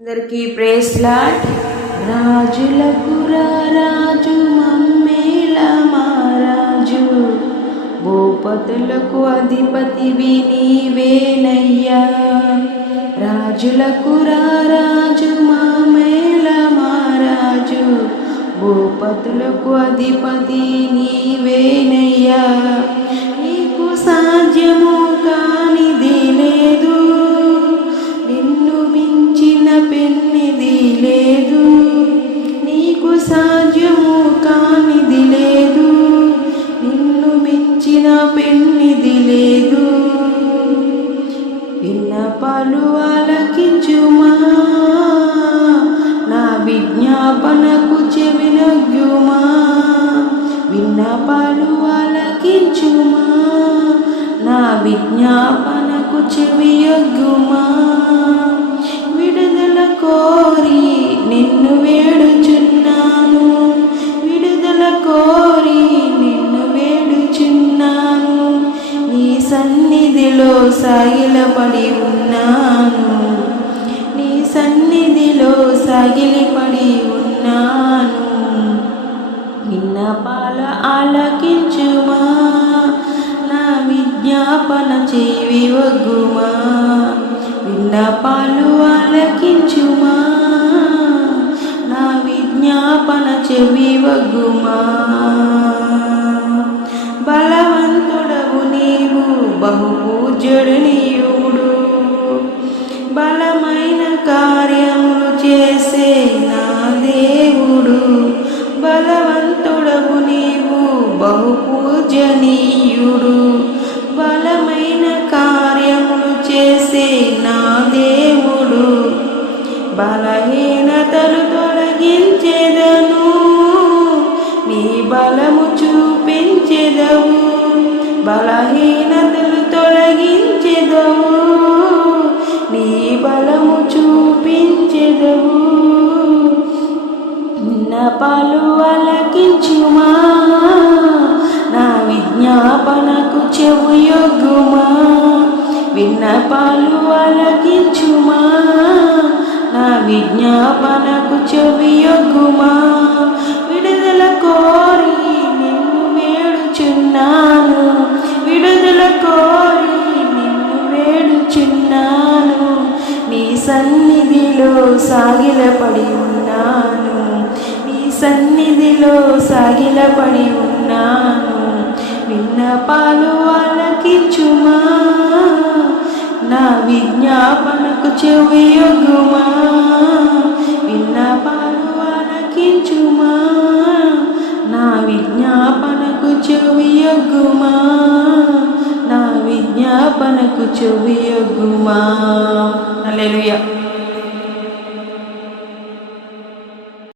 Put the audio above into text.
అందరికీ praise lot రాజులకు రాజు మమ్మేల మారాజు భూపతులకు అధిపతివి నీవేనయ్యా రాజులకు రాజు మమ్మేల మారాజు భూపతులకు అధిపతి నీవేనయ్యా. నీకు సాధ్యము మించిన పెన్నిది లేదు. విన్నపాలు ఆలకించుమా? నా విజ్ఞాపనకు చెవినగ్యుమా విన్నపాలు ఆలకించుమా? నా విజ్ఞాపనకు చెవియొగ్గుమా? విడుదల కోరి నిన్ను వేడు సన్నిధిలో సాగిలపడి ఉన్నాను. నీ సన్నిధిలో సాగిలిపడి ఉన్నాను. విన్నపాల ఆలకించుమా? నా విజ్ఞాపన చేవి వగ్గుమా విన్నపాలు ఆలకించుమా? నా విజ్ఞాపన చెవి వగ్గుమా నీవు బహుపూజ్యుడు బలమైన కార్యములు చేసే నా దేవుడు. బలవంతుడవు నీవు బహుపూజనీయుడు బలమైన కార్యములు చేసే నా దేవుడు. బలహీనతలు తొలగించెదను. నీ బలము చూపించెదవు. బలహీనతలు పాపాలు అలకించుమా? నా విజ్ఞాపనకు చెవు యొగ్గుమా విన్నపాలు అలకించుమా? నా విజ్ఞాపనకు చెవి యొగ్గుమా విడుదల కోరి నిన్ను వేడుచున్నాను. విడుదల కోరి నిన్ను వేడుచున్నాను. నీ సన్నిధిలో సాగిలపడి సాగిలపడి ఉన్నాను. విన్నపాలు ఆలకించుమా నా విజ్ఞాపనకు చెవియొగ్గుమా విన్నపాలు ఆలకించుమా నా విజ్ఞాపనకు చెవియొగ్గుమా నా విజ్ఞాపనకు చెవియొగ్గుమా హల్లెలూయా.